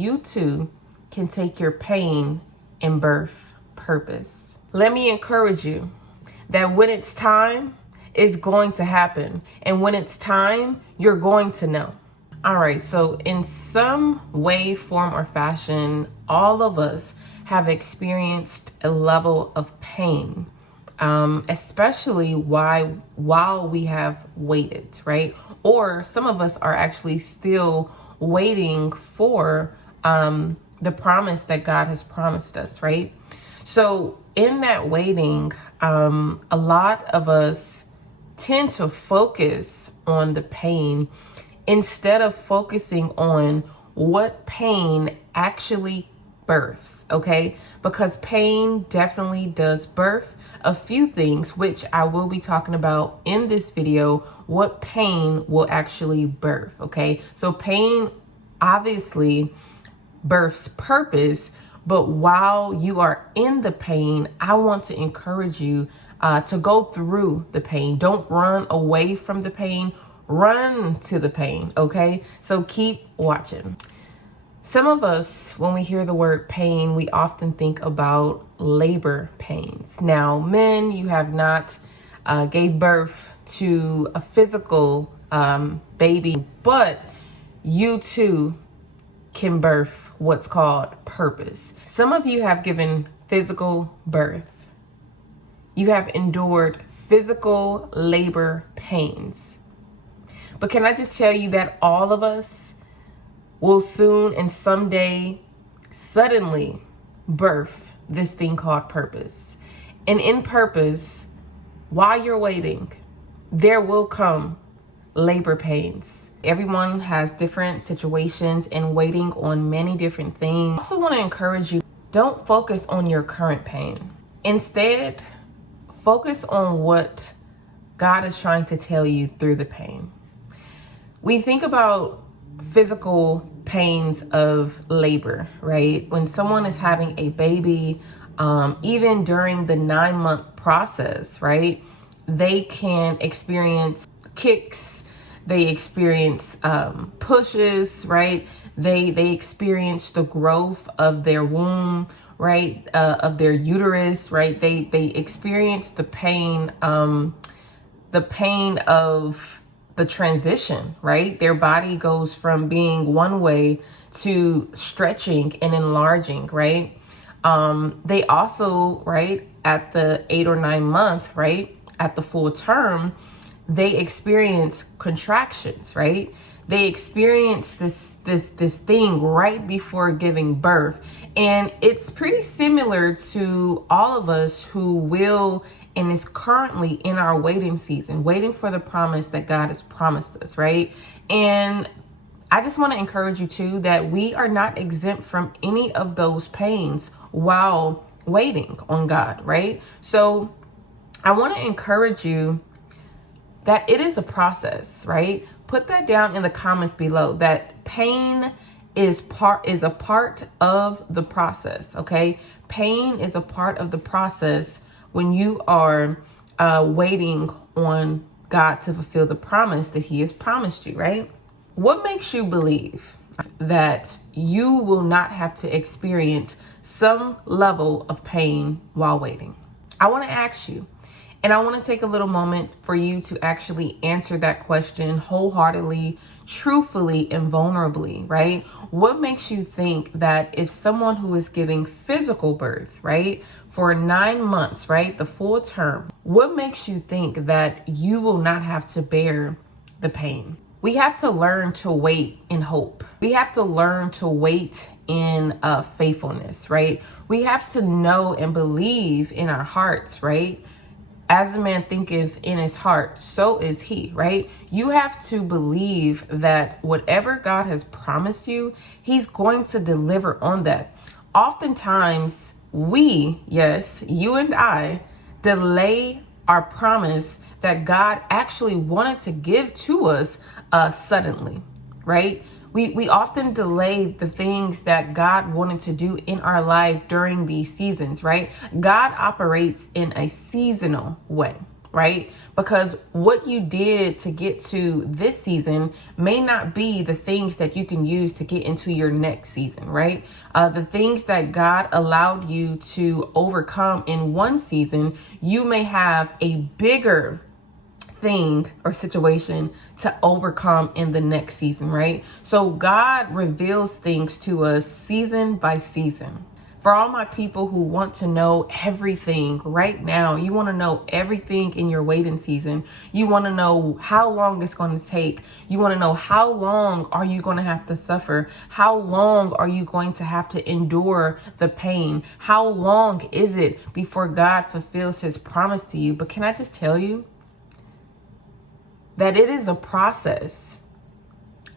you too can take your pain and birth purpose. Let me encourage you that when it's time, it's going to happen. And when it's time, you're going to know. All right, so in some way, form, or fashion, all of us have experienced a level of pain, especially while we have waited, right? Or some of us are actually still waiting for the promise that God has promised us, right? So in that waiting, a lot of us tend to focus on the pain instead of focusing on what pain actually births, okay? Because pain definitely does birth a few things, which I will be talking about in this video, what pain will actually birth, okay? So pain obviously births purpose, but while you are in the pain, I want to encourage you to go through the pain. Don't run away from the pain. Run to the pain, okay? So keep watching. Some of us, when we hear the word pain, we often think about labor pains. Now, men, you have not gave birth to a physical baby, but you too can birth what's called purpose. Some of you have given physical birth. You have endured physical labor pains. But can I just tell you that all of us will soon and someday suddenly birth this thing called purpose. And in purpose, while you're waiting, there will come labor pains. Everyone has different situations and waiting on many different things. I also want to encourage you, don't focus on your current pain. Instead, focus on what God is trying to tell you through the pain. We think about physical pains of labor, right? When someone is having a baby, even during the 9-month process, right? They can experience kicks, they experience pushes, right? They experience the growth of their womb, right? Of their uterus, right? They experience the pain of the transition, right? Their body goes from being one way to stretching and enlarging, right? They also, right, at the 8 or 9 month, right, at the full term, they experience contractions, right? They experience this thing right before giving birth. And it's pretty similar to all of us who will and is currently in our waiting season, waiting for the promise that God has promised us, right? And I just want to encourage you too that we are not exempt from any of those pains while waiting on God, right? So I want to encourage you that it is a process, right? Put that down in the comments below, that pain is a part of the process, okay? Pain is a part of the process when you are waiting on God to fulfill the promise that He has promised you, right? What makes you believe that you will not have to experience some level of pain while waiting? I want to ask you, and I want to take a little moment for you to actually answer that question wholeheartedly, truthfully, and vulnerably, right? What makes you think that if someone who is giving physical birth, right, for 9 months, right, the full term, what makes you think that you will not have to bear the pain? We have to learn to wait in hope. We have to learn to wait in faithfulness, right? We have to know and believe in our hearts, right? As a man thinketh in his heart, so is he, right? You have to believe that whatever God has promised you, He's going to deliver on that. Oftentimes, we, yes, you and I, delay our promise that God actually wanted to give to us suddenly, right? We often delay the things that God wanted to do in our life during these seasons, right? God operates in a seasonal way, right? Because what you did to get to this season may not be the things that you can use to get into your next season, right? The things that God allowed you to overcome in one season, you may have a bigger thing or situation to overcome in the next season, right? So God reveals things to us season by season. For all my people who want to know everything right now, you want to know everything in your waiting season. You want to know how long it's going to take. You want to know how long are you going to have to suffer? How long are you going to have to endure the pain? How long is it before God fulfills his promise to you? But can I just tell you that it is a process?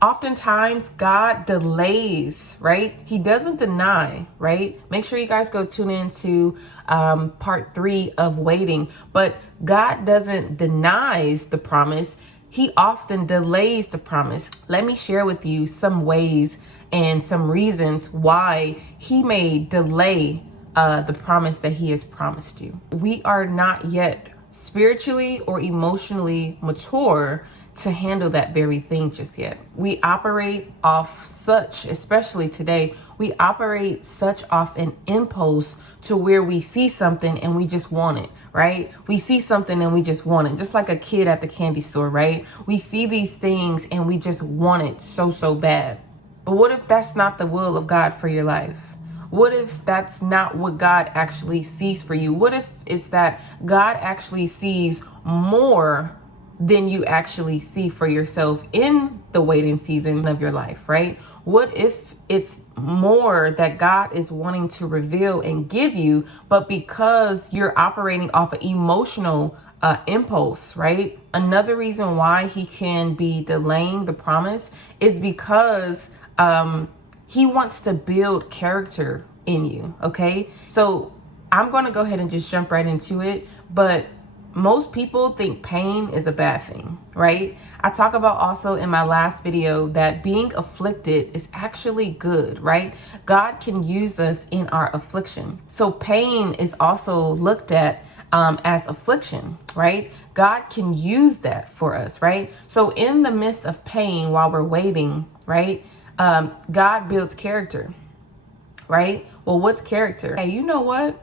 Oftentimes God delays, right? He doesn't deny, right? Make sure you guys go tune into part 3 of waiting. But God doesn't denies the promise. He often delays the promise. Let me share with you some ways and some reasons why he may delay the promise that he has promised you. We are not yet spiritually or emotionally mature to handle that very thing just yet. We operate off such, especially today, we operate such off an impulse to where we see something and we just want it, right? We see something and we just want it, just like a kid at the candy store, right? We see these things and we just want it so bad. But what if that's not the will of God for your life? What if that's not what God actually sees for you? What if it's that God actually sees more than you actually see for yourself in the waiting season of your life, right? What if it's more that God is wanting to reveal and give you, but because you're operating off an emotional impulse, right? Another reason why he can be delaying the promise is because he wants to build character in you, okay? So I'm going to go ahead and just jump right into it, but most people think pain is a bad thing, right? I talk about also in my last video that being afflicted is actually good, right? God can use us in our affliction. So pain is also looked at as affliction, right? God can use that for us, right? So in the midst of pain while we're waiting, right? God builds character, right? Well, what's character? Hey, you know what?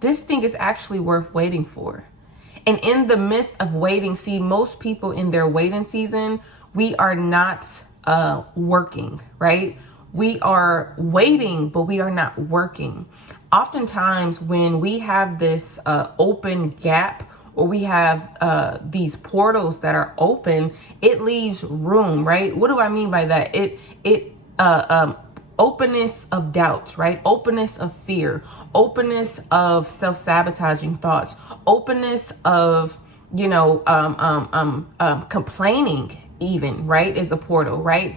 This thing is actually worth waiting for. And in the midst of waiting, see, most people in their waiting season, we are not working, right? We are waiting, but we are not working. Oftentimes when we have this open gap, or we have these portals that are open, it leaves room, right? What do I mean by that? Openness of doubt, right? Openness of fear, openness of self-sabotaging thoughts, openness of, complaining even, right? Is a portal, right?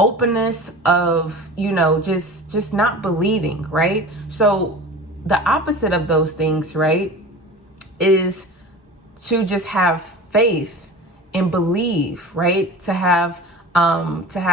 Openness of, just not believing, right? So the opposite of those things, right, is to just have faith and believe, right? To have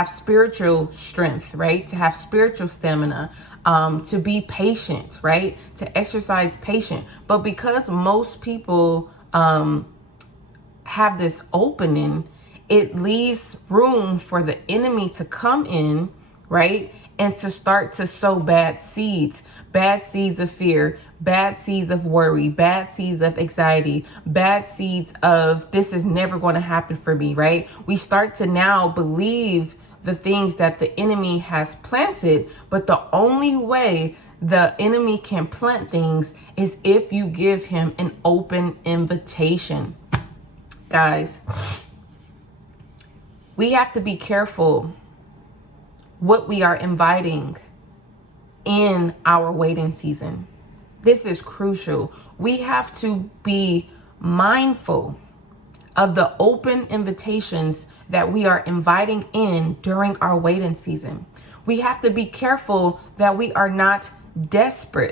spiritual strength, right? To have spiritual stamina, to be patient, right? To exercise patience. But because most people have this opening, it leaves room for the enemy to come in, right? And to start to sow bad seeds of fear, bad seeds of worry, bad seeds of anxiety, bad seeds of this is never going to happen for me, right? We start to now believe the things that the enemy has planted, but the only way the enemy can plant things is if you give him an open invitation. Guys, we have to be careful what we are inviting in our waiting season. This is crucial. We have to be mindful of the open invitations that we are inviting in during our waiting season. We have to be careful that we are not desperate